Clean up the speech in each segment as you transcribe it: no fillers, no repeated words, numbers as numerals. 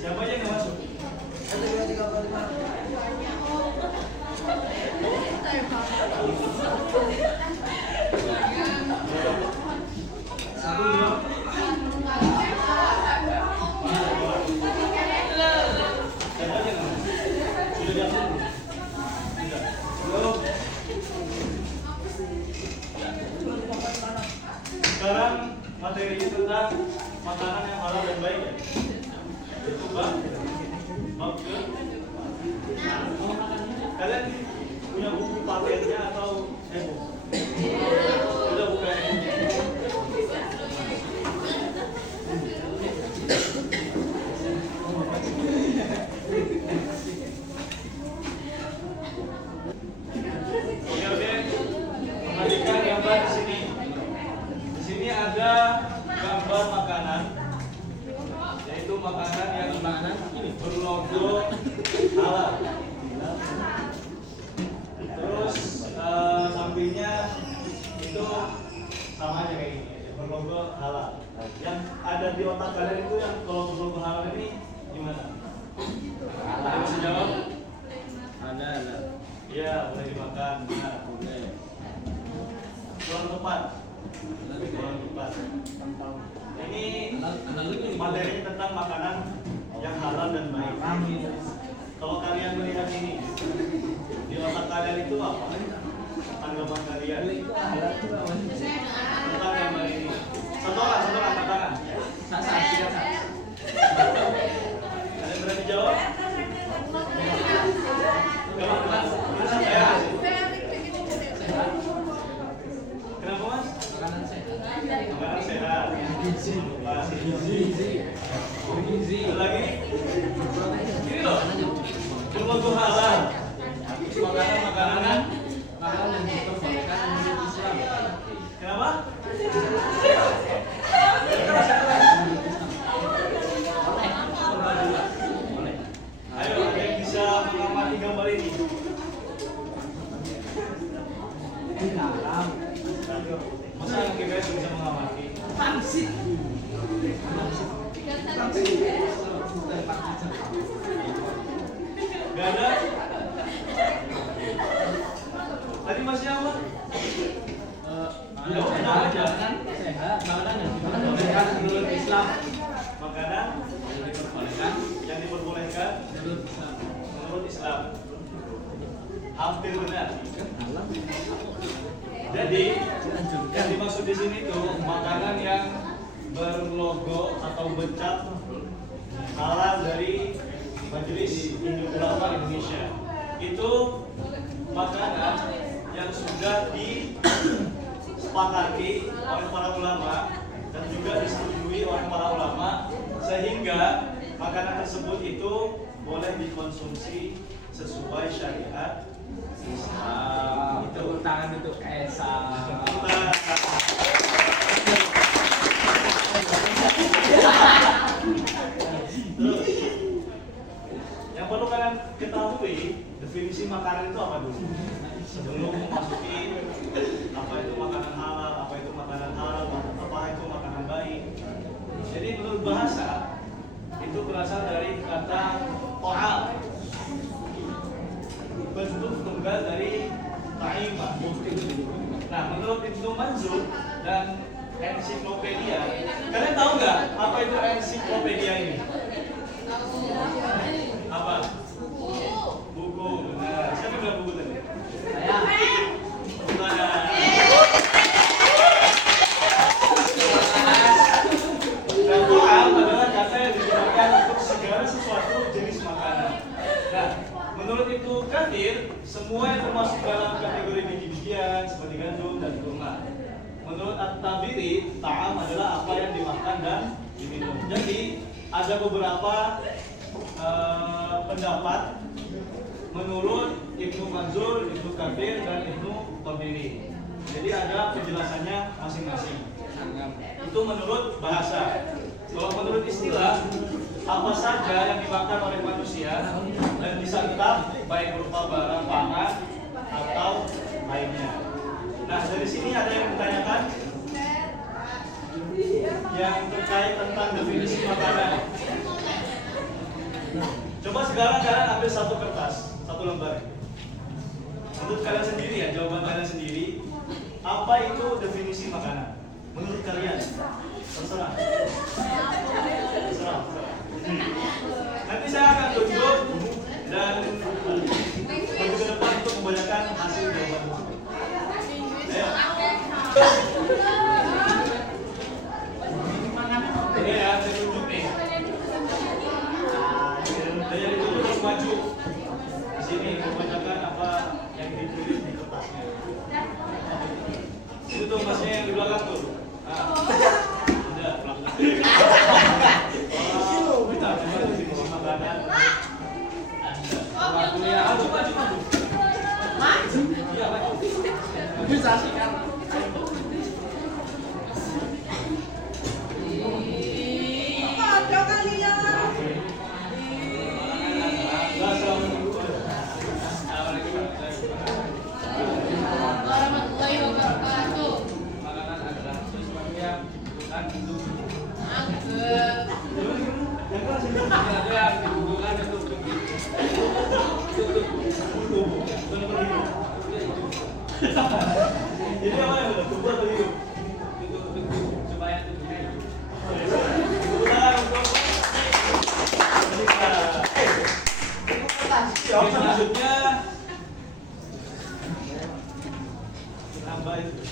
Siapa aja yang nggak masuk? Sekarang materinya tentang makanan yang halal dan baik ya. Itu bab ke. Kalian punya buku patennya atau e-book? Sudah buka e-book. Oke. Perhatikan gambar di sini. Di sini ada gambar makanan, yaitu makanan yang berlogo halal. Terus sampingnya itu sama aja kayak gini, berlogo halal. Yang ada di otak kalian itu yang kalau berlogo halal ini gimana? Ada bisa jawab? Ada. Iya, boleh dimakan. Benar. Boleh. Kurang tepat. Ini materi tentang makanan yang halal dan baik. Kalau kalian melihat ini, di otak kalian itu apa? Tanggapan kalian tentang gambar ini. Satu orang katakan. Kalian berani jawab? Kenapa mas? Makanan sehat. Gizi. Lagi? Ini loh. Berlogo halal. Makanan yang diperbolehkan menurut Islam. Kenapa? Ayo, ada yang bisa mengamati gambar ini? Masa yang kita bisa mengamati? Pangsit. Gak ada? Tadi masih apa? Makanan sehat, makanan yang diperbolehkan menurut Islam. Makanan yang diperbolehkan menurut Islam. Hampir benar. Jadi yang dimaksud di sini itu makanan yang berlogo atau bercap halal dari Majelis Ulama Indonesia. Itu makanan yang sudah disepakati oleh para ulama dan juga disetujui oleh para ulama, sehingga makanan tersebut itu boleh dikonsumsi sesuai syariat Islam. Itu tangan untuk Esa. Terus yang perlu kalian ketahui, definisi makanan itu apa dulu? Sebelum memasuki apa itu makanan halal, apa itu makanan halal, apa itu makanan baik. Jadi menurut bahasa itu berasal dari kata ta'am, bentuk tunggal dari ta'imah. Nah, menurut Ibnu Manzur dan ensiklopedia, kalian tahu nggak apa itu ensiklopedia ini? Apa? Buku. Benar. Siapa yang bilang buku tadi? Saya. Benar. Dan ta'am adalah kata yang digunakan untuk segala sesuatu jenis makanan. Nah, menurut Ibnu Katsir, semua yang termasuk dalam kategori biji-bijian seperti gandum dan kurma. Menurut At-Tabiri, ta'am adalah apa yang dimakan dan diminum. Jadi ada beberapa pendapat menurut Ibnu Manzur, Ibnu Katsir, dan Ibnu Tabiri. Jadi ada penjelasannya masing-masing. Itu menurut bahasa. Kalau menurut istilah, apa saja yang dimakan oleh manusia dan disantap baik berupa barang pangan atau lainnya. Nah, dari sini ada yang bertanyakan, yang terkait tentang definisi makanan. Coba sekarang kalian ambil satu kertas, satu lembar. Menurut kalian sendiri ya, jawaban kalian sendiri. Apa itu definisi makanan? Menurut kalian? Terserah. Terserah. Nanti saya akan tunjuk dan maju ke depan untuk membacakan hasil jawaban. Ayo. Ini ya, saya tunjuk nih. Saya ditutup terus maju. Di sini membacakan apa yang ditulis di kertasnya. Itu tuh masnya yang di belakang tuh. Udah, belakang. Bentar, definisi makanan. Maju. Iya, maju. Bisa sih kan. Warahmatullahi wabarakatuh. Makanan adalah sesuatu yang dibutuhkan untuk jadi apa yang udah tubuh atau hidup? Supaya tubuhnya hidup. Selanjutnya tambah itu.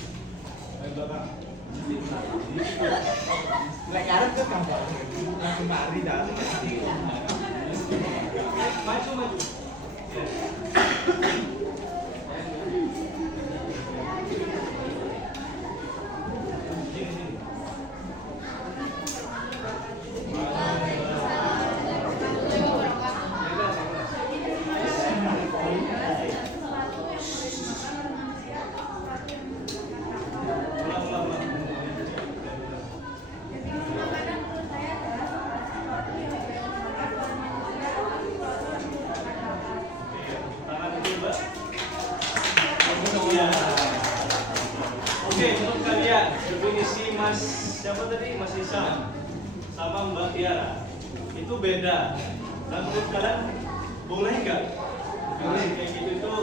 Baik belakang. Lek arep ke gambar. Langsung mari dah. Maju. Oke, menurut kalian definisi Mas siapa tadi? Mas Isam sama Mbak Tiara itu beda. Dan menurut kalian boleh nggak definisi kayak gitu itu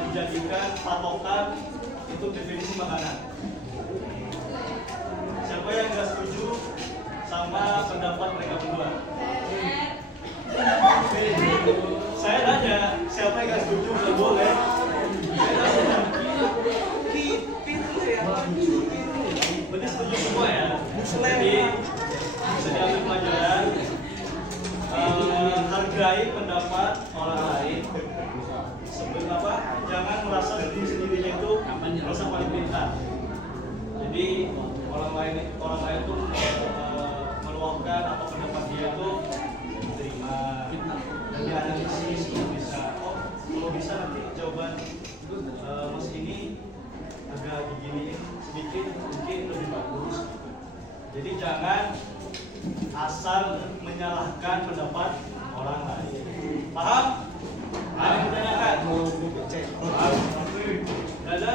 dijadikan patokan itu definisi makanan? Siapa yang nggak setuju sama pendapat mereka berdua? Saya nanya, siapa yang nggak setuju nggak boleh? Berarti setuju semua ya? Jadi bisa diambil pelajaran, hargai pendapat orang lain. Sebelum apa? Jangan merasa diri sendirinya itu merasa paling pintar. Jadi orang lain itu meluapkan apa pendapat dia itu terima dan dianalisis bisa. Oh, kalau bisa nanti jawaban Mas ini agak begini sedikit mungkin lebih bagus. Jadi jangan asal menyalahkan pendapat orang lain. Paham? Ada yang ditanyakan? Paham? Ada?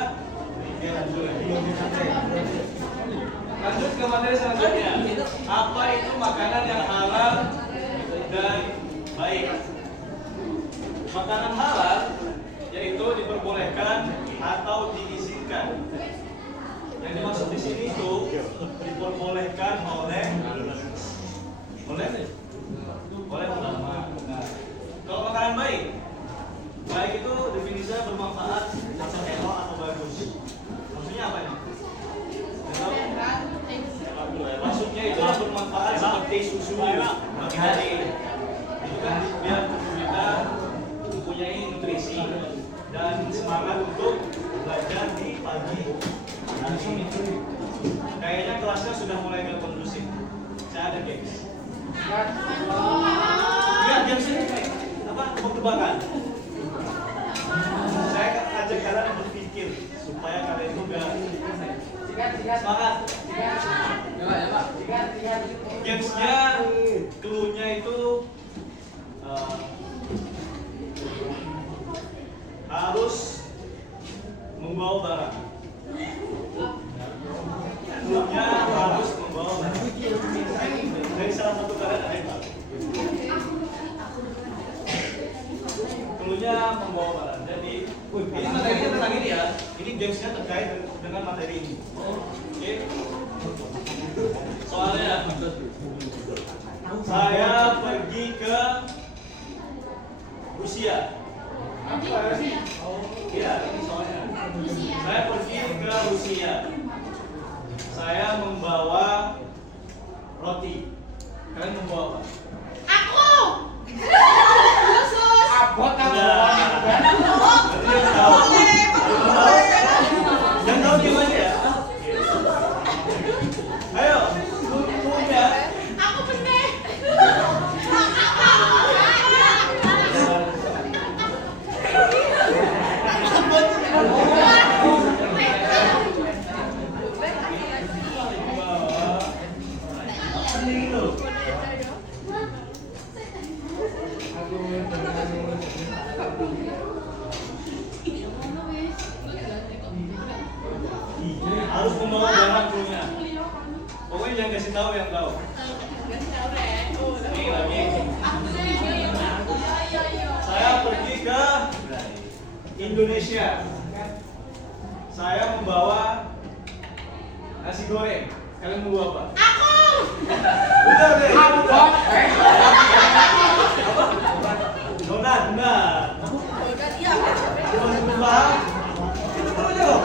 Lanjut ke materi selanjutnya. Apa itu makanan yang halal dan baik? Makanan halal yaitu diperbolehkan atau diizinkan. Yang dimaksud di sini itu diperbolehkan oleh ulama. Nah, kalau makanan baik itu definisinya bermanfaat atau elok atau bagus. Maksudnya apa nih? Maksudnya itu bermanfaat seperti susu bagi hari. Itu kan biar tubuh kita mempunyai nutrisi dan semangat untuk belajar di pagi hari ini. Kayaknya kelasnya sudah mulai gak kondusif. Saya ada games. Enggak, games ini apa? Tebak-tebakan. Saya ajak kalian berpikir supaya kalian itu gak semangat. Gamesnya, clue-nya itu harus membawa barang. Clue-nya harus Ini gamesnya terkait dengan materi ini. Oke. Soalnya saya pergi ke Rusia. Iya, ini soalnya. Saya pergi ke Rusia. Saya membawa roti. Kalian membawa apa? Aku. Abot kamu. Yang tahu gimana ya? Ayo, punya. Aku bener. Harus membawa barang punya. Pokoknya jangan kasih tahu yang tahu. Ini lagi. Saya pergi ke Indonesia. Saya membawa nasi goreng. Kalian membawa apa? Aku. Udah deh. Abot. Apa? Donat, benar. Paham? Itu perlu jawab.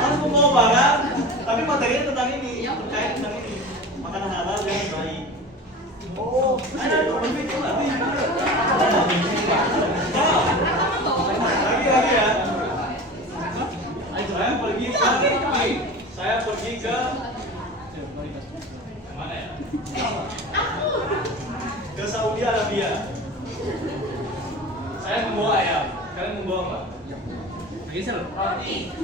Harus membawa barang, tapi materinya tentang ini, terkait tentang ini. Makanan halal yang baik. Oh, ada berpikir lagi. Lagi ya. Saya pergi ke mana ya? Ke Saudi Arabia. Saya membawa ayam. Kalian membawa apa? Roti.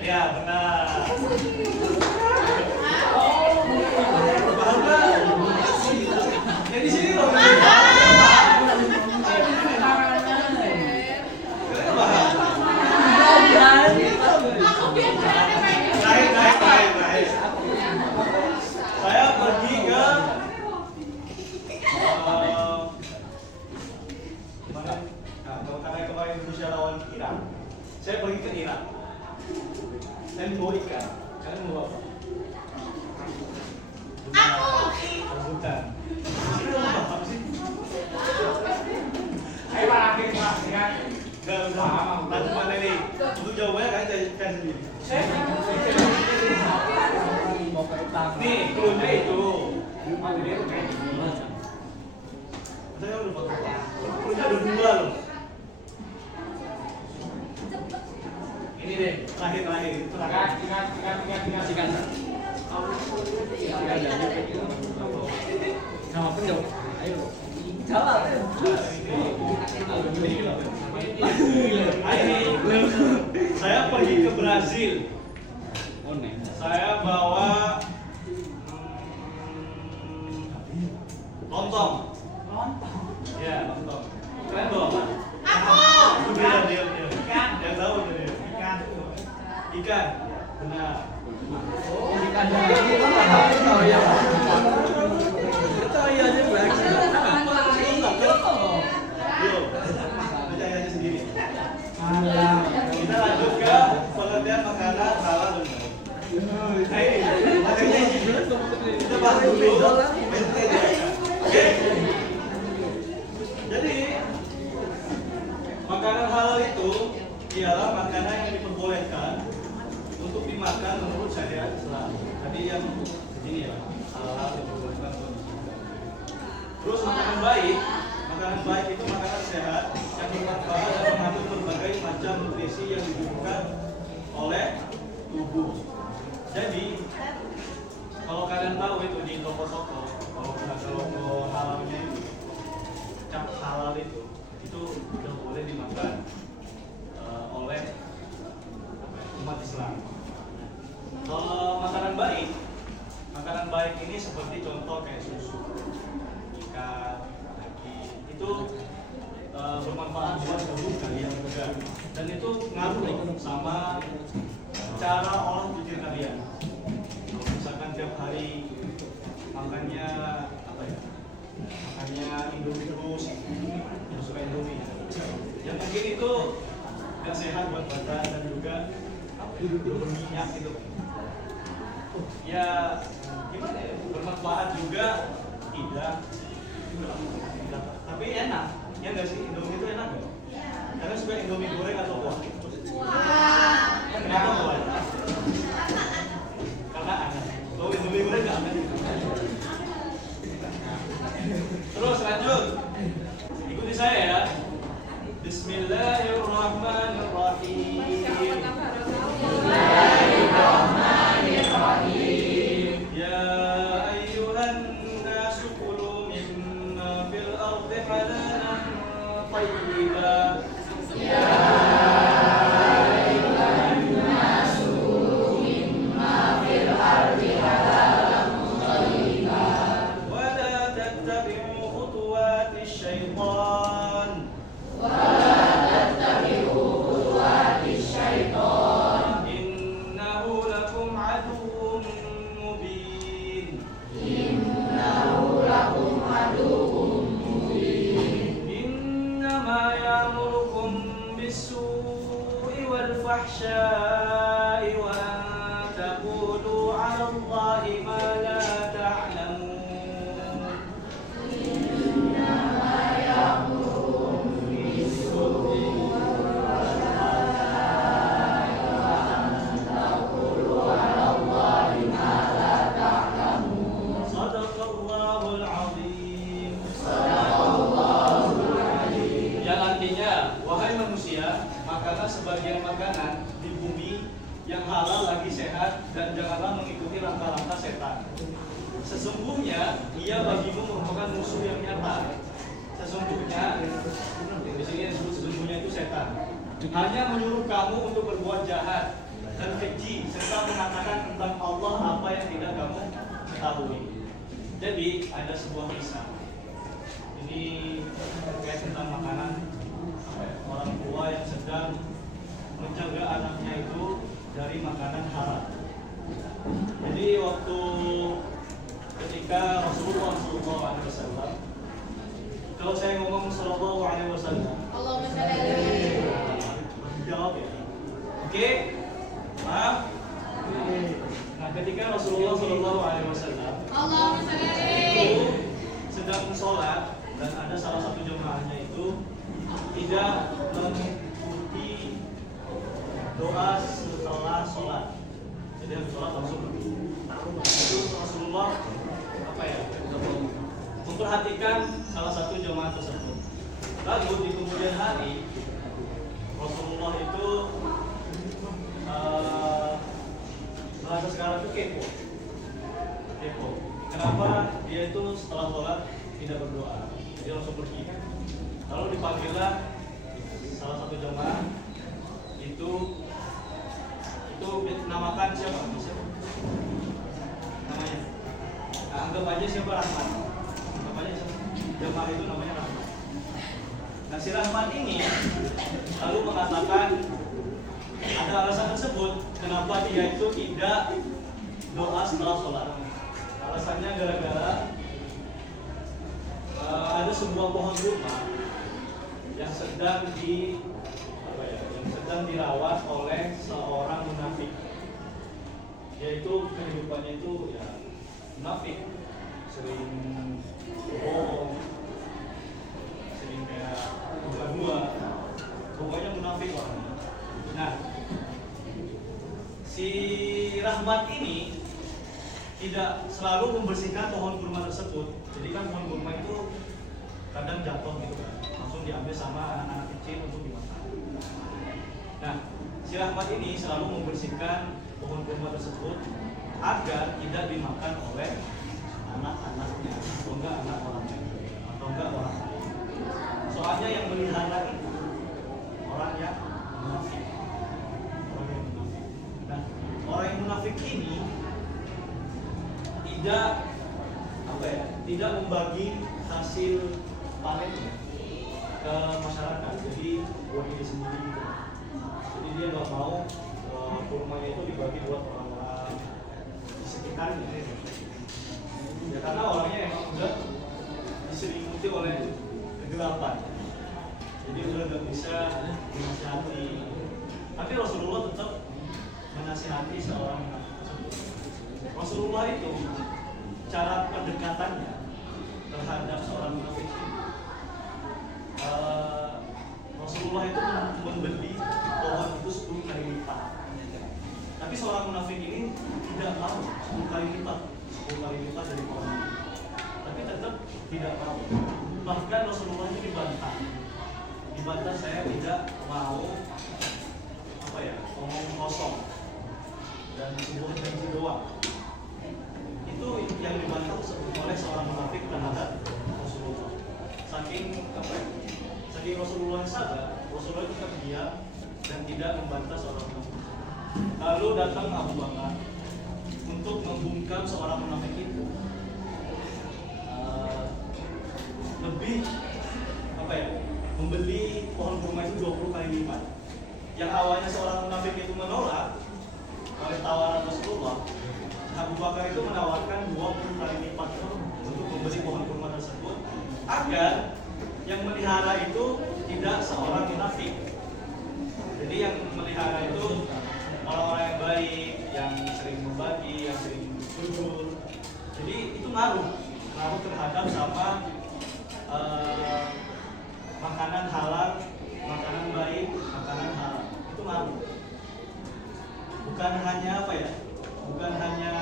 Ya, benar. Paham nggak? Ya di sini loh. Kalian nggak paham? Naik. Saya pergi ke mana? Nah, kalau karena kemarin Indonesia lawan Irak, saya pergi ke Irak. Saya membawa ikan. Kalian membawa apa? Rebutan. Ini apa paham sih? Ayo lagi Pak, ya. Gak usah. Lanjut mana nih? Untuk jawabannya kalian cari sendiri. Nih, cluenya itu. Materinya itu kayak gini. Saya udah foto. Cluenya ada dua loh. Ini deh, terakhir. Ingat. Nama pun jawab. Ayo. Jawab. Saya pergi ke Brazil. Saya bawa lontong. Ya, lontong. Kalian bawa apa? Aku. Diam. Ikan. Yang tahu tadi. Ikan. Benar. Oh, ikan lagi. Oh iya. Betul iya aja lagi. Yuk, percaya aja sendiri. Alah. Kita lanjut ke pengertian makanan halal dan baik. Materinya ini kita bahas dulu. Oke. Jadi makanan halal itu ialah makanan yang diperbolehkan untuk dimakan menurut syariat Islam. Tadi yang ini ya, halal diperbolehkan untuk dimakan. Terus makanan baik itu makanan sehat yang bermanfaat dan mengandung berbagai macam nutrisi yang dibutuhkan oleh tubuh. Jadi kalau kalian tahu itu di toko-toko, kalau ada logo halalnya itu, cap halal itu udah boleh dimakan oleh umat Islam. Kalau makanan baik ini seperti contoh kayak susu, ikan, daging, itu bermanfaat buat tubuh kalian juga, dan itu ngaruh sama cara olah pikir kalian. Kalau misalkan tiap hari makannya apa ya? Makannya Indomie terus, yang suka Indomie, ya mungkin itu nggak sehat buat badan dan berminyak gitu. Ya gimana ya, bermanfaat juga tidak, tapi enak ya nggak sih? Indomie itu enak nggak? Karena suka Indomie goreng atau kuah? Kenapa kuah? Karena aneh. Kalau Indomie goreng nggak aneh. Terus lanjut, ikuti saya ya. Bismillahirrahmanirrahim. Ya ayyuhan nasu kulu mimma fil ardi halalan thayyiban. Wala tattabi'u khutuwatis syaitan. Innahu lakum aduwwun mubin. Innama ya'murukum bis-su'i wal fahsya'i wa an taqulu 'ala Allahi ma la ta'lamun. Sadaqallahul azim. Yang artinya, wahai manusia, makanlah sebagian makanan di bumi yang halal lagi sehat dan janganlah mengikuti langkah-langkah setan. Sesungguhnya ia bagimu merupakan musuh yang nyata. Sesungguhnya, di sini disebut sesungguhnya itu setan. Hanya menyuruh kamu untuk berbuat jahat dan keji serta mengatakan tentang Allah apa yang tidak kamu ketahui. Jadi ada sebuah kisah. Ini terkait tentang makanan, orang tua yang sedang menjaga anaknya itu dari makanan haram. Jadi waktu ketika Rasulullah SAW, kalau saya ngomong Sallallahu Alaihi Wasallam, Allahumma shalli alaihi. jawab ya. Oke, maaf. Nah, ketika Rasulullah Sallallahu Alaihi Wasallam Allahumma shalli alaihi. itu sedang sholat dan ada salah satu jemaahnya itu tidak mengikuti doa setelah sholat. Jadi habis sholat langsung pergi. Itu Rasulullah apa ya? Memperhatikan salah satu jemaah tersebut. Lalu di kemudian hari Rasulullah itu bahasa sekarang itu kepo. Kenapa dia itu setelah sholat tidak berdoa? Dia langsung pergi kan? Lalu dipanggillah salah satu jemaah itu namakan siapa? Namanya? Nah, anggap aja siapa Rahmat. Anggap aja siapa? Jemaah itu namanya Rahmat. Nah, si Rahmat ini lalu mengatakan ada alasan tersebut kenapa dia itu tidak doa setelah sholat. Alasannya gara-gara ada sebuah pohon kurma yang sedang dirawat oleh seorang munafik. Yaitu kehidupannya itu ya munafik, sering bohong, sering kayak dua-dua, pokoknya munafik orangnya. Nah, si Rahmat ini tidak selalu membersihkan pohon kurma tersebut. Jadi kan pohon kurma itu kadang jatuh gitu kan, langsung diambil sama anak-anak kecil untuk dimakan. Nah, si Rahmat ini selalu membersihkan pohon kurma tersebut agar tidak dimakan oleh anak-anaknya atau enggak anak orang lain atau enggak orang lain. Soalnya yang melihara itu orang yang munafik. Nah, orang yang munafik ini tidak membagi hasil panennya ke masyarakat. Jadi buat diri sendiri gitu. Jadi dia nggak mau kurmanya itu dibagi buat orang-orang di sekitarnya. Ya karena orangnya emang udah diselimuti oleh kegelapan. Jadi udah nggak bisa dinasihati. Tapi Rasulullah tetap Rasulullah itu cara pendekatannya terhadap seorang munafik ini, Rasulullah itu membeli pohon itu 10 kali lipat. Tapi seorang munafik ini tidak mau 10 kali lipat dari pohon ini. Tapi tetap tidak mau. Bahkan Rasulullah ini dibantah, saya tidak mau ngomong kosong dan sebuah janji doang. Itu yang dibantah oleh seorang munafik terhadap Rasulullah. Saking Rasulullah sadar, Rasulullah itu tetap diam dan tidak membantah seorang munafik. Lalu datang Abu Bakar untuk membungkam seorang munafik itu. Lebih membeli pohon kurma itu 20 kali lipat. Yang awalnya seorang munafik itu menolak oleh tawaran Rasulullah, Abu Bakar itu menawarkan 20 kali lipat untuk membeli pohon kurma tersebut agar yang melihara itu tidak seorang munafik. Jadi yang melihara itu orang-orang yang baik, yang sering membagi, yang sering jujur. Jadi itu ngaruh terhadap sama makanan halal, makanan baik, makanan halal. Itu ngaruh. Bukan hanya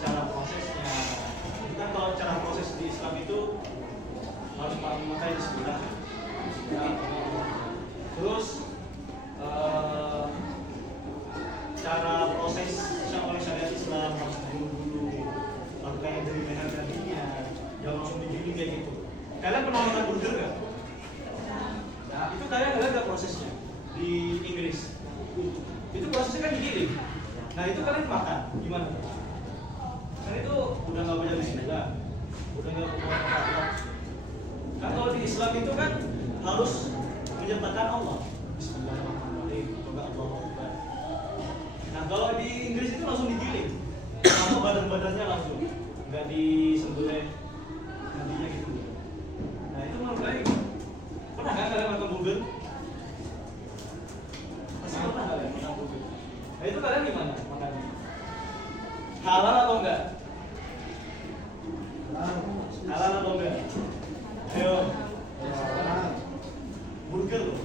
cara prosesnya. Kita kalau cara proses di Islam itu harus memakai bismillah. Terus cara proses oleh syariat Islam harus dulu lakukan yang dari medan dagingnya, jangan langsung digiling kayak gitu. Kalian pernah makan burger nggak? Nah, itu kalian nggak prosesnya di Inggris. Itu prosesnya kan digiling. Nah itu kalian makan gimana? Kan itu udah nggak baca bismillah, udah nggak baca Allah. Kan kalau di Islam itu kan harus menyertakan Allah. Bismillahirrahmanirrahim. Semoga Allah Akbar. Nah kalau di Inggris itu langsung digiling, sama badan-badannya langsung, nggak disembelih nantinya gitu. Nah itu menurut saya pernah kan kalian makan burger? Pasti pernah kalian makan burger. Nah itu kalian gimana makannya? Halal atau enggak? Halal atau enggak? Ayo. Burger loh.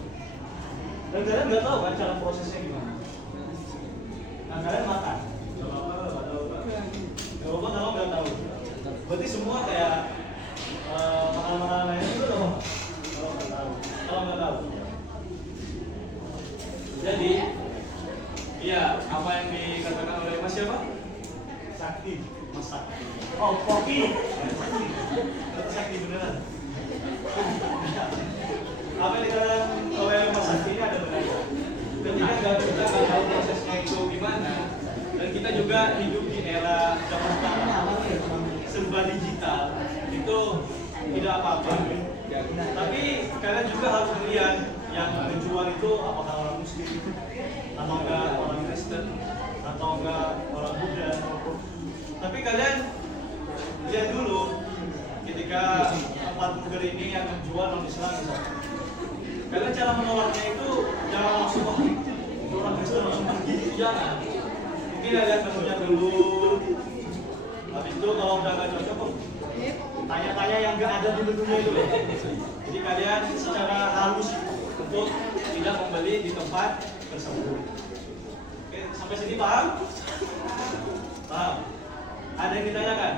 Dan kalian nggak tahu kan cara prosesnya gimana. Nah kalian makan. Kalau nggak tahu. Berarti semua kayak makanan-makanan lain itu loh. Kalau nggak tahu. Jadi, iya apa yang dikatakan oleh Mas siapa? Sakti, Mas Sakti. Oh, Poki. Sakti beneran. Apa yang dikatakan oleh Mas Sakti ini ada benarnya. Ketika kita nggak tahu prosesnya itu gimana, dan kita juga hidup di era zaman sekarang serba digital, itu tidak apa-apa. Tapi kalian juga harus melihat yang menjual itu apakah orang Muslim, atau enggak orang Kristen, atau enggak orang Buddha. Tapi kalian lihat dulu ketika tempat burger ini yang menjual non Islam, kalian cara menolaknya itu jangan langsung orang Kristen langsung pergi, jangan. Mungkin lihat menunya dulu. Habis itu kalau udah nggak cocok, tanya-tanya yang nggak ada di menunya itu. Jadi kalian secara halus untuk tidak membeli di tempat tersebut. Oke, sampai sini paham? Paham? Ada yang ditanyakan?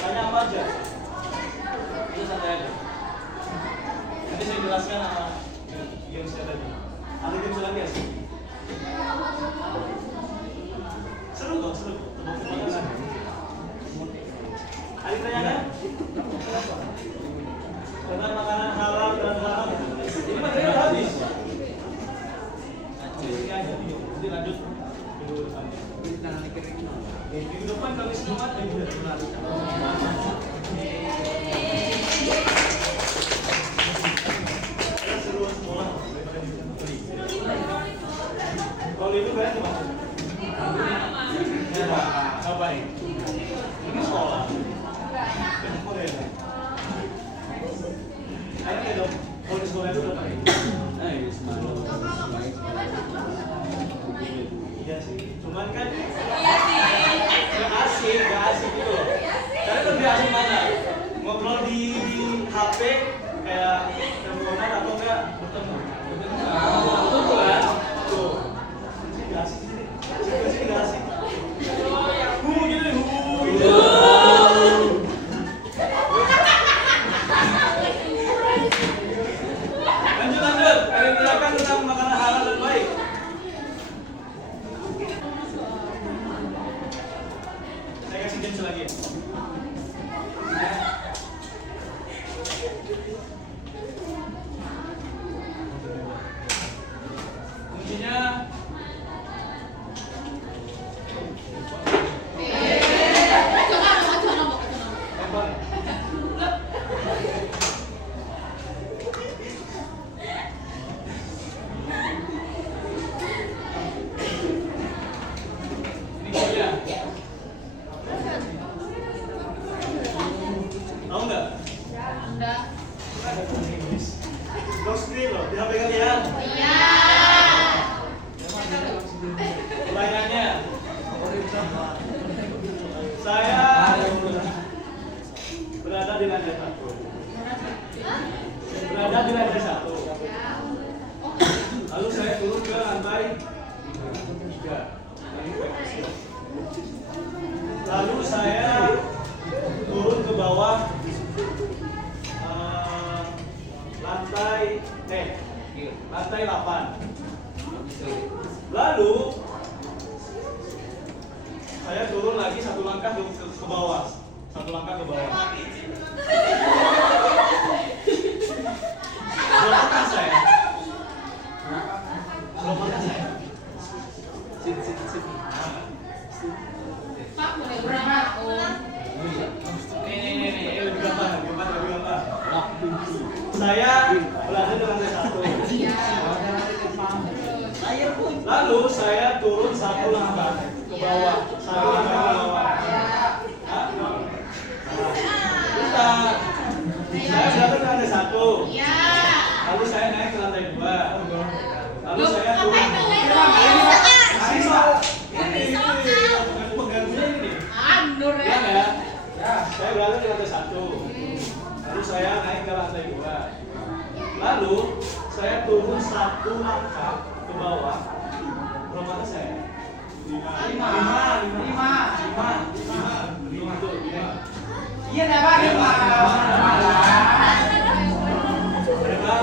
Tanya apa aja? Itu santai aja. Nanti saya jelaskan yang saya tadi. Ada yang bisa lagi ya? Seru kok, seru. Ada yang ditanyakan? Tentang makanan halal dan haram. Ini material habis. Ini aja, nanti lanjut minggu depan. Minggu depan kami semangat minggu depan. Seru sekolah. Kalau itu kalian cuma ngapain? Ini sekolah. Ayo dong, kalau di sekolah itu berapa ini? Iya sih, Cuman kan Iya sih. gak asik gitu loh. Kalian lebih asik mana? Ngobrol di HP kayak teleponan atau enggak bertemu? Betul kan? Tuh. Sini gak asik sini. Sini gak asik. Gini, gitu. Lanjut. Kalian bicarakan tentang makanan halal dan baik. Saya kasih jam lagi. Kuncinya tembak. Ini kuncinya. Tahu nggak? Udah. Ada bahasa Inggris. Lock screen loh, di HP kalian. Iya. Pertanyaannya, saya berada di lantai 1. Berada di lantai 1. Lalu saya turun ke lantai 3. Lalu saya turun ke bawah lantai 8. Lalu saya turun lagi satu langkah ke bawah. Satu langkah ke bawah. Berapakah saya? Berapakah saya? Pak boleh berangkat Om. Nih, lebih gampang. Saya berada di lantai 1. Iya. Lalu saya turun satu langkah ke bawah. Satu langkah ke bawah. Hah? Bentar. Saya berada di lantai 1. Iya. Lalu saya naik ke lantai 2. Lalu saya turun. Ngapain dong? Ini pengganggunya ini. Nur Iya ya. nggak? Saya berada di lantai 1. Lalu saya naik ke lantai 2. Lalu saya turun satu langkah ke bawah. Berapa saya? 5. Tuh, gini. Iya dah Pak, 5. Berapa?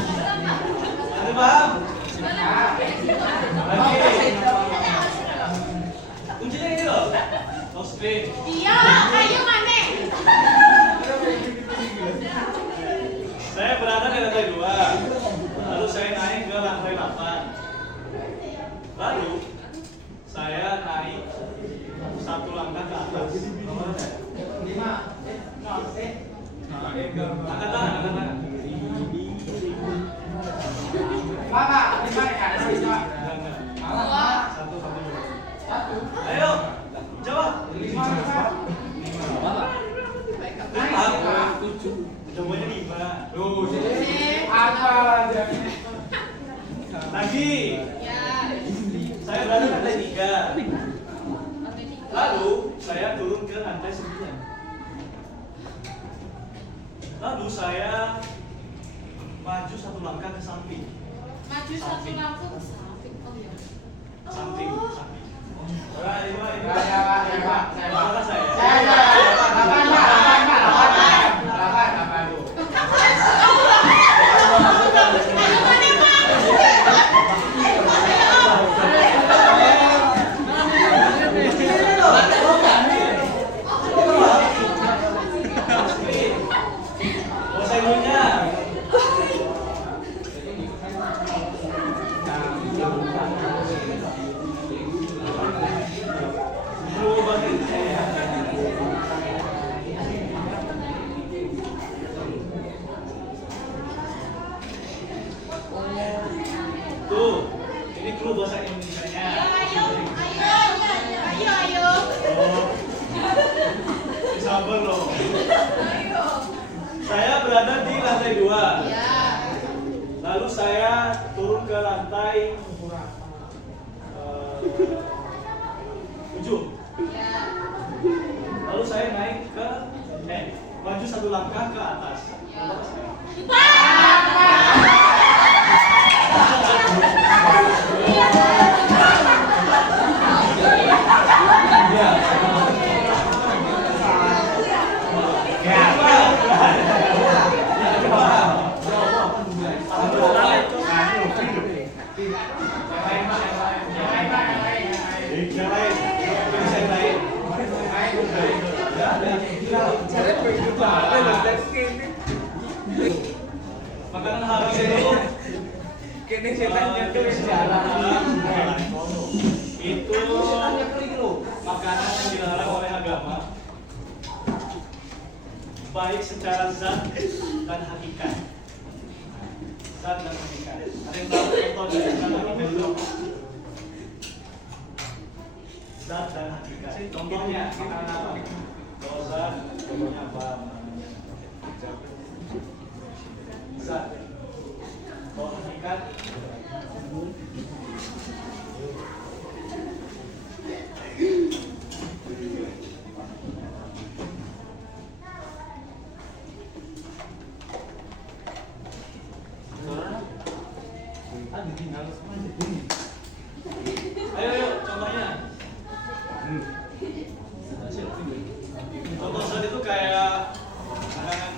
Ada paham? Lagi. Kuncinya ini loh. Lock screen. Iya, ayo mana? Saya berada di lantai 2. Lalu saya naik ke lantai 8. Lalu saya naik satu langkah ke atas. Nomor saya. 5. Angkat tangan. Pak, 5 ya. Enggak. Dua. Satu. 1. Ayo, jawab. 5 Pak. 5. Jawabannya 5. Loh, jadi apa jadinya? Lagi. Ya. Saya berada di lantai 3. Lantai 3. Lalu saya turun ke lantai 9. Lalu saya maju satu langkah ke samping. Maju satu langkah ke samping. Oh iya. Samping. Alright, Ya, Pak. Berapa saya? Saya 8 Pak. Bahasa Ibunya. Belum banget. Tuh, ini clue bahasa Indonesianya. Ayo. Oh, sabar loh. Saya berada di lantai 2. Ya. Lalu saya turun ke lantai 7. Ya. Lalu saya naik ke maju 1 langkah ke atas. Makanan haram itu Kene setannya tuh sejarah. itu makanan yang dilarang oleh agama, baik secara zat dan hakikat. Zat dan hakikat. Ada yang tahu contoh dari zat dan hakikat itu? Zat dan hakikat. Contohnya makanan apa? Kalau zat, contohnya apa? Zat. Kalau hakikat, ayo contohnya. Contoh zat itu kayak makanan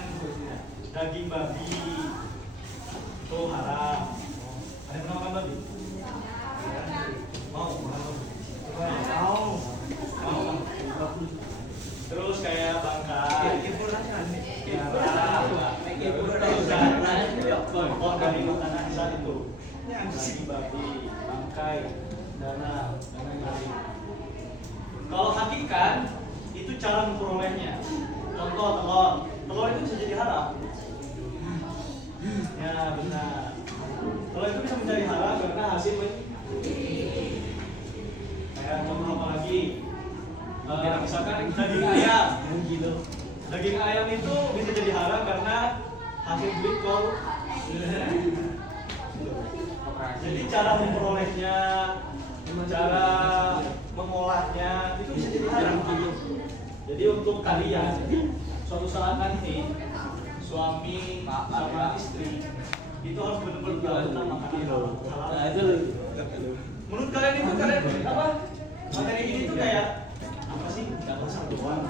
daging babi itu haram. Ada yang pernah makan babi? Mau? Terus kayak bangkai. Pokok dari makanan zat itu daging babi, bangkai, dana kari. Kalau hakikat itu cara memperolehnya. Contoh telur itu bisa jadi haram. Ya benar. Telur itu bisa menjadi haram karena hasil kayak contoh apa lagi? Misalkan daging ayam. Daging ayam itu bisa jadi haram karena hasil glikol. Jadi cara memperolehnya, cara mengolahnya itu bisa jadi haram. Jadi untuk kalian suatu saat nanti suami sama istri itu harus benar-benar tahu tentang makanan halal. Menurut kalian itu kalian apa? Materi ini tuh kayak apa sih? Dapat satuan.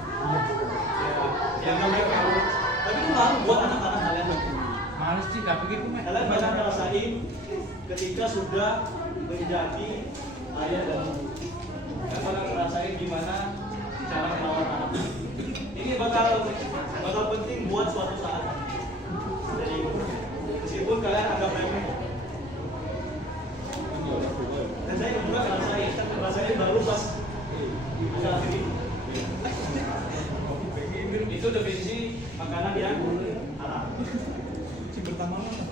Ya nggak mereka. Tapi itu malu buat anak-anak kalian. Males sih, gak begitu meh. Kalian banyak ngerasain ketika sudah menjadi ayah dan ibu. Kalian banyak ngerasain gimana cara merawat anak. Ini bakal penting buat suatu saat. Jadi meskipun kalian agak remeh. Dan saya juga ngerasain baru pas usaha ini. Itu definisi makanan yang haram. Si pertama mana?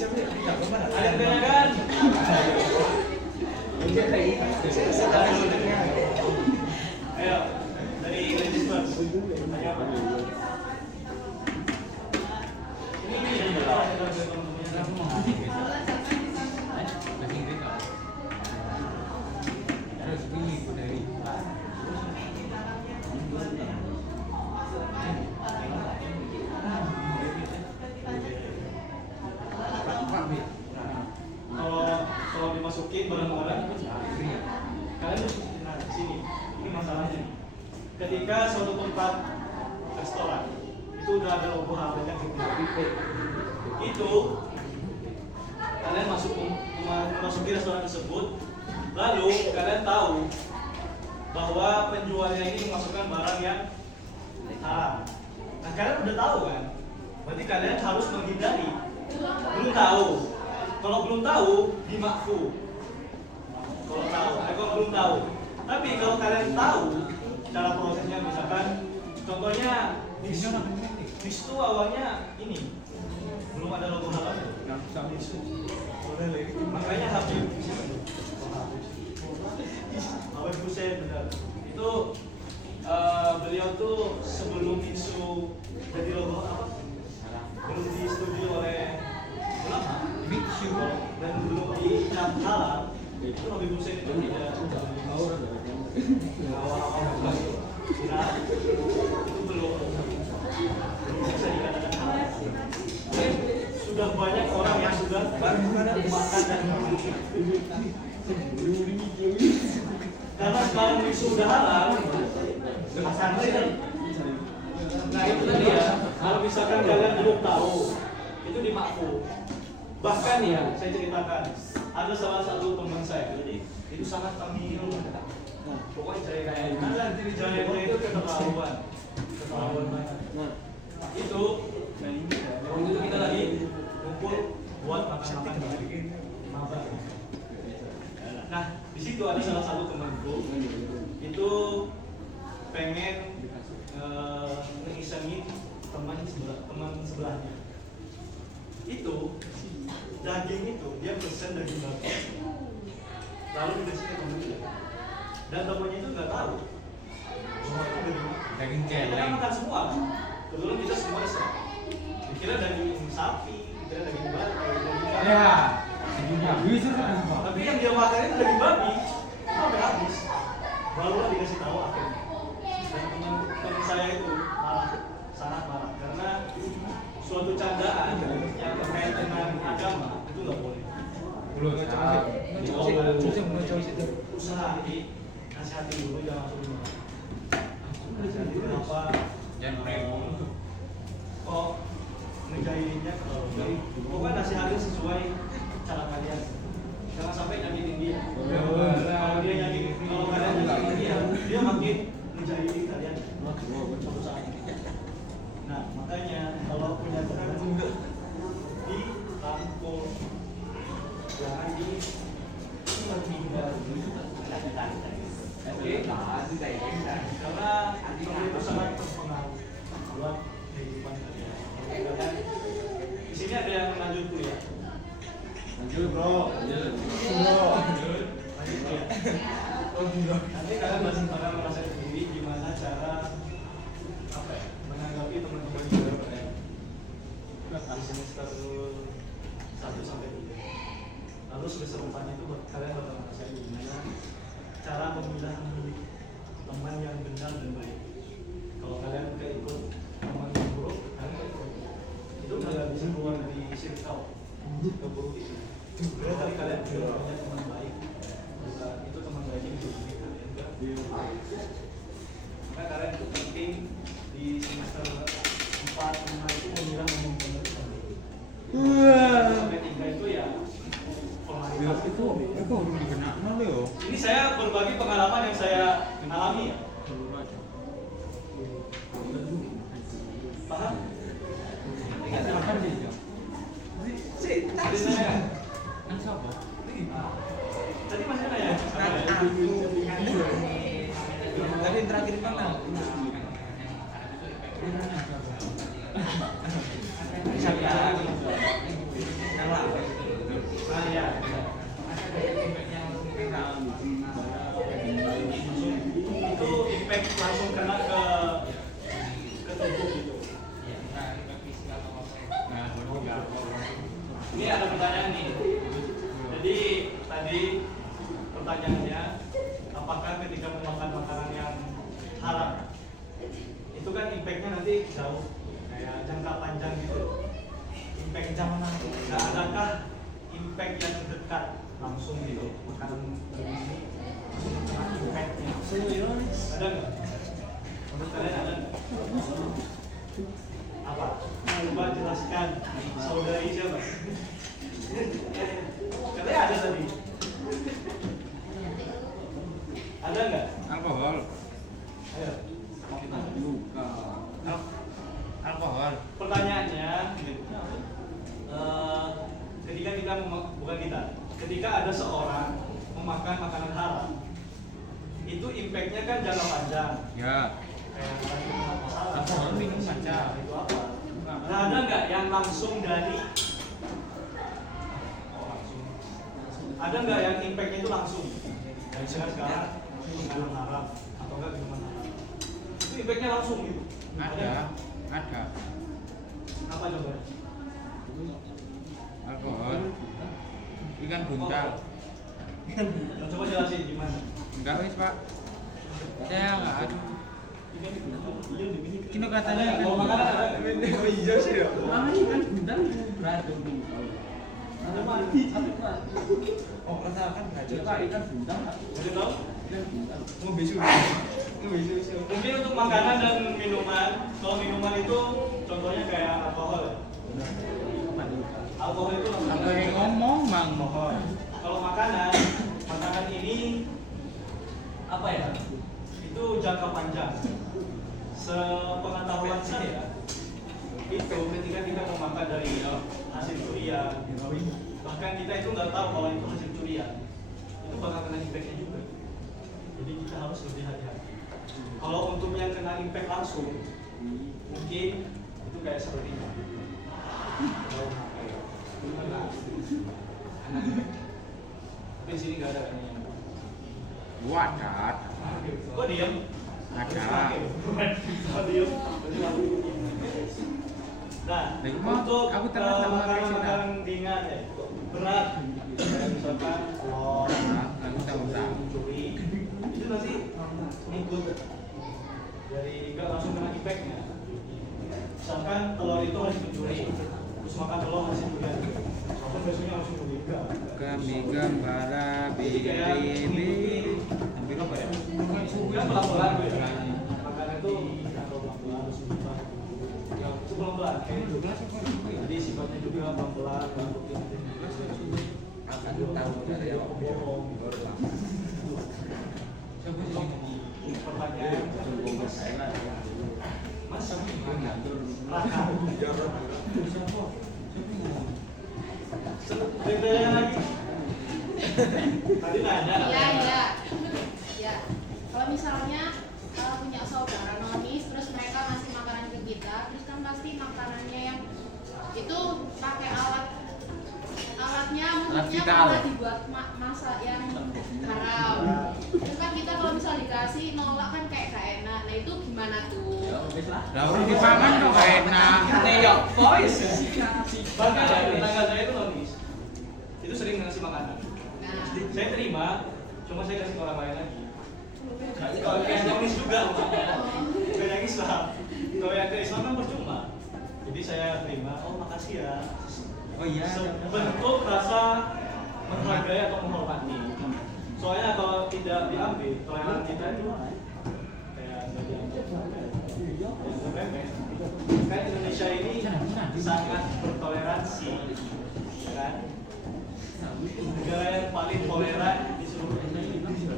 Siapa yang tidak kemana? Ada yang tanyakan? Ayo, dari Regis. Tanya apa? Kalau dimasukin barang-barang kalian harus di sini. Ini masalahnya. Ketika suatu tempat restoran itu udah ada logo halal yang itu kalian memasuki restoran tersebut, lalu kalian tahu bahwa penjualnya ini memasukkan barang yang haram. Nah kalian udah tahu kan? Berarti kalian harus menghindari. Belum tahu. Kalau belum tahu, dimakfu. Kalau belum tahu. Tapi kalau kalian tahu cara prosesnya, misalkan contohnya bis itu awalnya ini belum ada logo halal. Makanya Habib Hussein benar. Itu beliau tuh sebelum isu jadi logo apa? Belum disetujui oleh ulama. tetap halal, itu lebih Hussein itu tidak awal-awal kira itu belum bisa dikatakan halal. Sudah banyak orang yang sudah makan dan karena sekarang ini sudah halal, akan nah itu tadi ya, kalau misalkan kalian belum tahu, itu di Makfu. Bahkan ya, saya ceritakan, ada salah satu teman saya, jadi itu sangat tangil. Pokoknya saya kayak saya itu keterlaluan banget. Itu, waktu itu kita lagi kumpul buat makan-makan mabar. Nah, di situ ada salah satu temanku, itu pengen mengisangi teman sebelahnya. Itu daging itu dia pesen daging babi, lalu dikasih ke temannya, dan temannya itu nggak tahu semua itu daging celeng. kita makan semua, kebetulan kita semua serap. Dikira daging sapi, dikira daging babi, daging babi. Ya, bisa. Tapi yang dia makan itu daging babi, sampai habis. Barulah dikasih tahu akhirnya. Dan teman saya itu sangat marah karena suatu candaan yang terkait dengan agama itu nggak boleh. Usaha jadi nasihati dulu, jangan langsung marah. Nasihati kenapa? Kok ngejailinnya kalau baik? Pokoknya nasihatin sesuai cara kalian. Jangan sampai nyakitin dia. Kalau dia nyakitin, kalau kalian nyakitin dia makin ngejailin kalian. Suatu saat. Nah, makanya kalau punya teman di rangkul, jangan di tinggal. Oke, karena itu sangat berpengaruh buat kehidupan kalian. Kalian di sini ada yang lanjut kuliah. Lanjut bro. Lanjut ya. Nanti kalian masih bakal merasa sendiri gimana cara apa ya menanggapi teman-teman juga ya. Di semester 1 sampai 3. Lalu semester 4 itu kalian bakal ngerasain gimana cara memilah teman yang benar dan baik. Kalau kalian udah ikut teman yang buruk, kalian gak ikut. Itu nggak bisa keluar dari circle keburuk itu. Berarti kalian juga punya teman baik. Itu teman baik yang bisa kalian enggak. Maka kalian itu penting di semester 4, 5 itu memilah yang benar dan baik. Sampai 3 itu ya formalitas itu. Ini saya berbagi pengalaman yang saya alami ya. Paham? Ingat makan dia. Tadi saya. Tadi masih nanya. Tadi terakhir mana? Itu impact langsung kena ke tubuh gitu. Ini ada pertanyaan nih. Jadi tadi pertanyaannya, apakah ketika memakan makanan yang haram itu kan impactnya nanti jauh, kayak jangka panjang gitu. Impact zaman nanti. Nah, adakah impact yang dekat langsung gitu makanan begini langsung kena impactnya? Ada nggak? Menurut kalian ada nggak? Apa? Coba jelaskan. Saudari siapa? Katanya ada tadi. Ada nggak? Alkohol. Ayo. Alkohol. Pertanyaannya, ketika kita ketika ada seorang memakan makanan haram, itu impactnya kan jangka panjang. Ya. Kayak masalah. Alkohol minum saja. Itu apa? Nah, ada nggak yang langsung dari? Ada nggak yang impactnya itu langsung? Dari sekarang makanan haram atau enggak minuman haram? Itu impactnya langsung gitu. Ada. Apa coba? Alkohol. Ikan buntal. Coba jelasin gimana. Enggak wis Pak. Saya enggak ada. Kino katanya Kalau makanan ada. Oh iya sih ya. ini kan bintang berat dulu. Ada mati. Oh rasakan aja. Pak ikan bintang. Udah tahu? Ikan bintang. Mau besok. Mungkin untuk makanan dan minuman. Kalau minuman itu contohnya kayak alkohol. Alkohol itu Apa yang ngomong Bang? alkohol. Kalau makanan ini apa ya? Itu jangka panjang. Sepengetahuan saya, itu ketika kita memakan dari hasil curian, bahkan kita itu nggak tahu kalau itu hasil curian, itu bakal kena impactnya juga. Jadi kita harus lebih hati-hati. Kalau untuk yang kena impact langsung, mungkin itu kayak seperti ini. Tapi di sini nggak ada kayaknya. Wadat. Kok diam? Ada. Kok diam? Nah, untuk aku terang sama makanan-makanan ringan ya, berat, kayak misalkan telur, Aku tahu. curi, itu nanti ngikut dari nggak langsung kena impactnya. Misalkan telur itu harus dicuri, terus makan telur hasil curian, langsung besoknya langsung curi enggak. Kami gembala bibi. Sampai kapan ya? Kan pelan-pelan tuh ya. Makanan itu atau pelan-pelan harus berubah. Yang itu pelan-pelan. Jadi sifatnya juga pelan-pelan, bentuknya. Akan tahu dari awal. Pertanyaan. Mas, Raka. Ceritanya lagi. Tadi nanya. Iya. Ya. Kalau misalnya punya saudara nonis, terus mereka ngasih makanan ke kita, terus kan pasti makanannya yang itu pakai alatnya mulutnya vital. malah dibuat masak yang haram. Terus kan kita kalau misal dikasih nolak kan kayak gak enak. Nah itu gimana tuh? Lah urung dipangan kok gak enak. Neyok boys. Bahkan ya, tetangga saya itu nonis. Itu sering ngasih makanan. Nah, Saya terima, cuma saya kasih ke orang lain lagi. Kalau yang nonis juga, bukan yang Islam. Kalau yang ke Islam kan percuma. Jadi saya terima, oh makasih ya. Oh iya. Bentuk rasa menghargai atau menghormati. Soalnya kalau tidak diambil, toleransi kita itu kayak nggak diambil, yang remeh. Kan Indonesia ini sangat bertoleransi, ya kan? Negara yang paling toleran di seluruh Indonesia.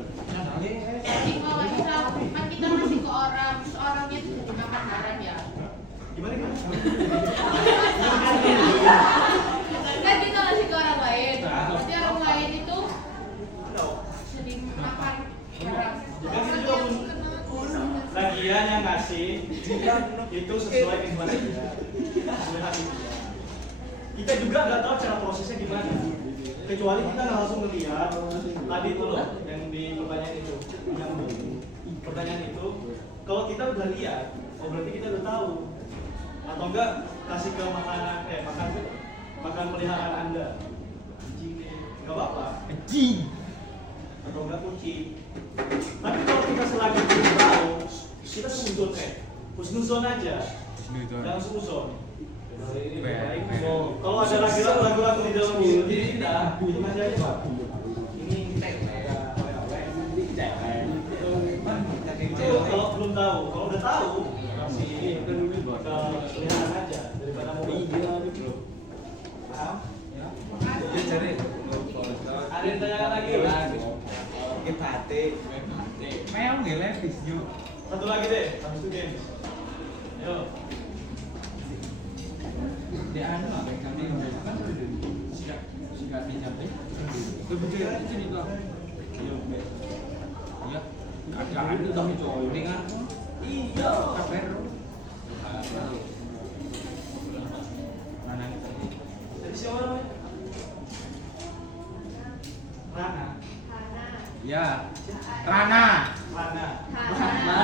jadi kalau misal kan kita ngasih ke orang, terus orangnya itu jadi makan haram ya. Gimana kan? Kan kita ngasih ke orang lain, berarti orang lain itu Tahu. jadi makan haram. Kan itu juga lagian yang ngasih itu sesuai ikhlas dia, sesuai hati dia. Kita juga nggak tahu cara prosesnya gimana, kecuali kita nggak langsung melihat tadi itu loh yang di pertanyaan itu, yang pertanyaan itu, kalau kita udah lihat, oh berarti kita udah tahu, atau enggak kasih ke makan peliharaan Anda, nggak apa-apa, atau enggak kucing. Tapi kalau kita selagi belum tahu, kita suzon husnuzon aja, jangan suzon. Kalau ada lagu-lagu di dalam diri kita, ini masih aja Pak. Ini tag itu kalau belum tahu, kalau udah tahu kasih ke peliharaan aja daripada mau gitu. Paham? Dia cari. Ada yang tanya lagi? Ke batik. Meong nggih levis yo. Satu lagi deh, habis itu games. Ayo. Di anu apa kami kan sikat dicapai. Kebetulan itu juga. Iya. Ada itu tapi dengan Iya. kabar. Mana Dari siapa namanya? Rana. ya. Rana. Rana.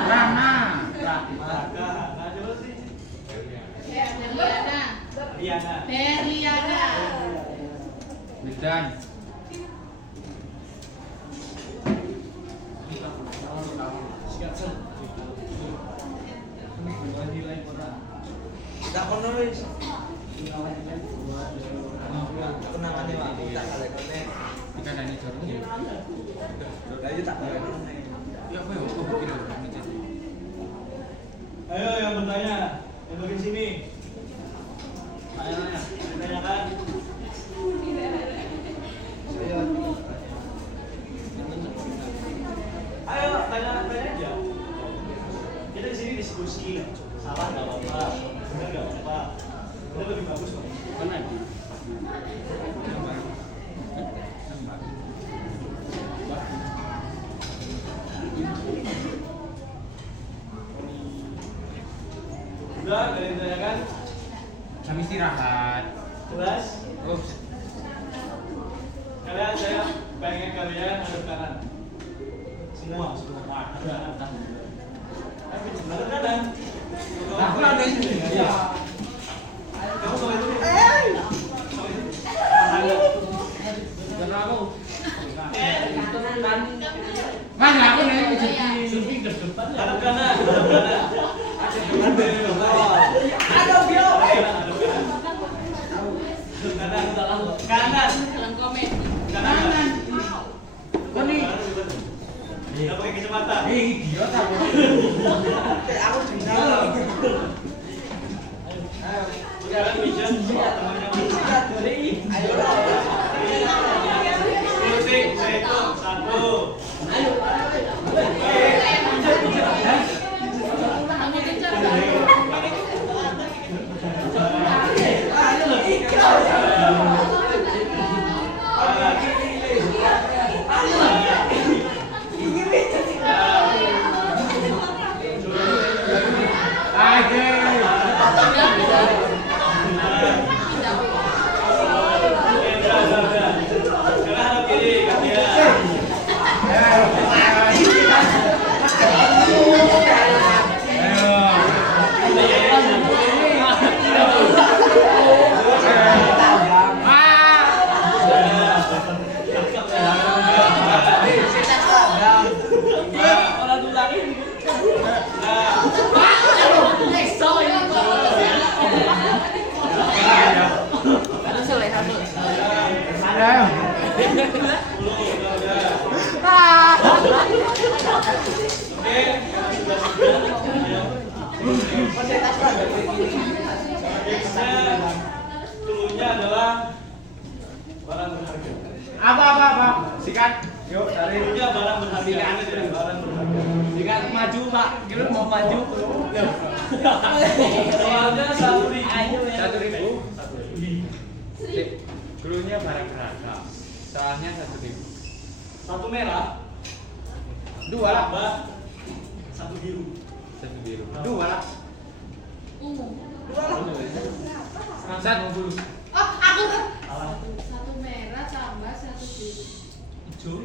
Rana. Raka. Nah, coba sih. Riana. Berliana. Bidan. wis. Kenangane wae tak kalekne. Dikandani jorong ya. Lah iya tak kalekne. Ya apa ya? Kok kira mikir. Ayo yang bertanya, yang bagian sini. Ayo nanya, ditanyakan. Ayo tanya aja. Kita di sini diskusi, salah nggak apa-apa, benar nggak apa-apa. Kita lebih bagus kok. Mana? Udah, kalian tanyakan. Jam istirahat. Jelas? Oh, Kalian saya pengen kalian hadap kanan. Semua. Hadap kanan. Hadap kanan. Aku ada di sini. Iya. Kamu sama itu. Dan aku. Mana aku nih jadi Hadap kanan. Hadap kanan. Kanan. Kau nih. Nggak pakai kacamata. Idiot aku. Aku bisa. Sekarang mission temannya. Ayo. Musik, saya hitung 1. Sekarang hadap kiri, gantian. Dulunya adalah barang berharga. Apa? Sikat. Yuk, cari. Dulunya barang berharga. Barang berharga. Sikat maju, Pak. Kita mau maju. Soalnya 1.000. 1.000. Dulunya barang berharga. Soalnya 1.000. Satu merah. 2 lah. Tambah satu biru. 1 biru. 2 lah. Ungu. 1 Oh, aku Salah. satu merah tambah satu biru. Hijau.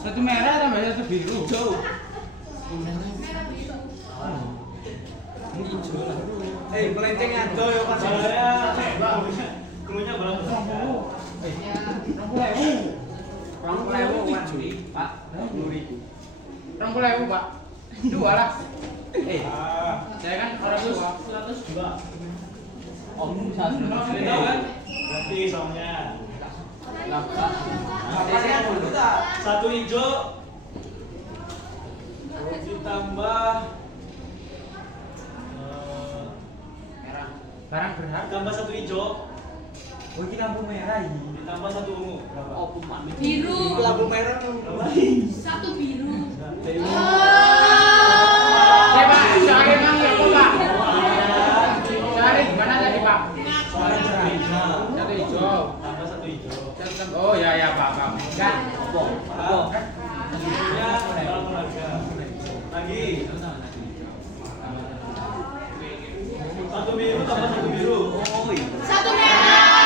Satu merah tambah 1 biru. Merah biru. Salah. Melenceng ado yo pas. Soalnya dulunya barang berharga. Ya. 20.000. Pak. 20.000, Pak. 2 lah. Saya kan orang tua. 102. Om Kalian tahu kan? Ganti soalnya. Satu hijau ditambah merah. Barang berharga. ditambah satu hijau Oh, ini lampu merah ini. ditambah satu ungu berapa? Biru. Lampu merah tuh. Berapa? Satu biru. Pak, cari Mang ya, Pak. Cari gimana tadi, Pak? Soalnya satu hijau Satu hijau. tambah satu hijau. Oh ya, Pak. Kan. Ya, barang berharga. Lagi satu biru tambah satu biru. Satu merah.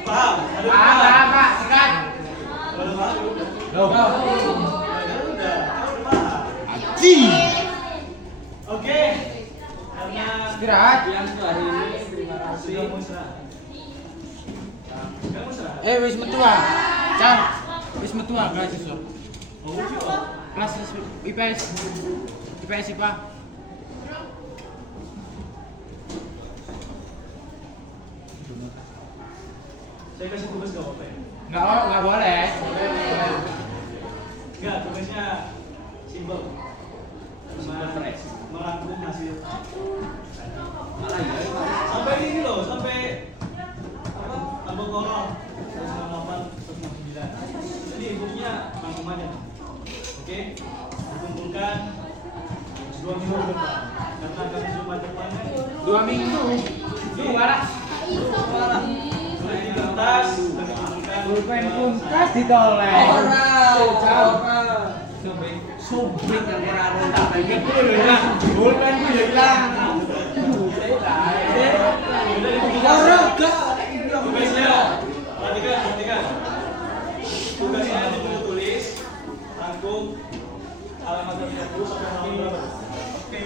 Paham? Pak. Sikat. Kalau paham ya udah. Loh. Ya udah paham. Oke. Karena Istirahat. hari ini terima kasih. Kamu istirahat. Kamu istirahat. Wis metu ah. Can. Wis metu ah, guys. Oh, kelas IPS. IPS IPA. Saya kasih tugas nggak apa-apa ya? Enggak boleh. Enggak, tugasnya simpel. Cuma merangkum hasil. Sampai ini loh, sampai apa? Tambah kolom 198, 169. Jadi inputnya rangkum aja. Oke, dikumpulkan 2 minggu ke depan. Karena kami Jumat depan 2 minggu. Itu waras. di kertas dan dikumpulkan. Pulpen kuntas ditoleh. Sublik yang berada. Pulpen ku ya hilang. Tugasnya, perhatikan. Tugasnya ditulis, rangkum, alamat dan terus sampai halaman berapa? Oke.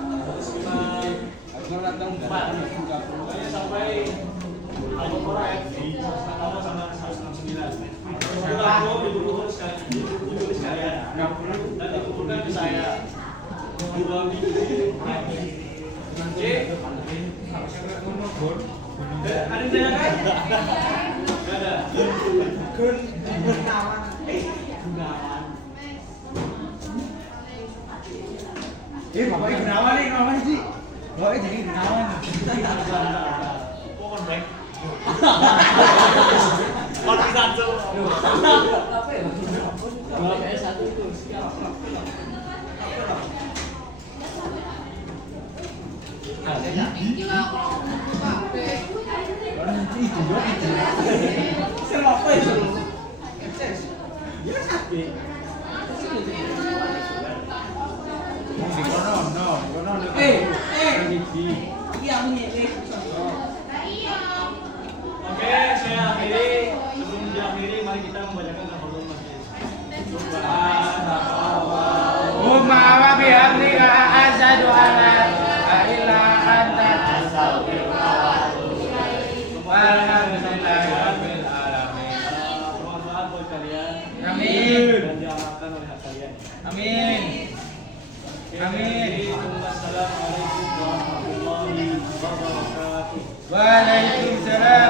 Terus kita pokoknya sampai halaman korek di 168 sama 169. Itu rangkum, ditulis sekalian, dan dikumpulkan ke saya. 2 minggu lagi. Oke. Ada yang tanyakan? Gak ada. Gunawan. Gunawan. Bapaknya Gunawan nih, Gunawan sih. Bapaknya jadi Gunawan. Pokoknya baik. Mati satu. Apa ya? Satu itu. Siapa itu? Iya ini. Oke, saya akhiri. Sebelum diakhiri, mari kita membacakan kafaratul majlis. Umma wa bihamdika asyhadu an la ilaha illa anta astaghfiruka wa atubu ilaik. Walhamdulillahi rabbil alamin. Mohon maaf buat kalian. Amin. Dan diamalkan oleh kalian. Amin. Amin. Assalamualaikum warahmatullahi wabarakatuh. Waalaikumsalam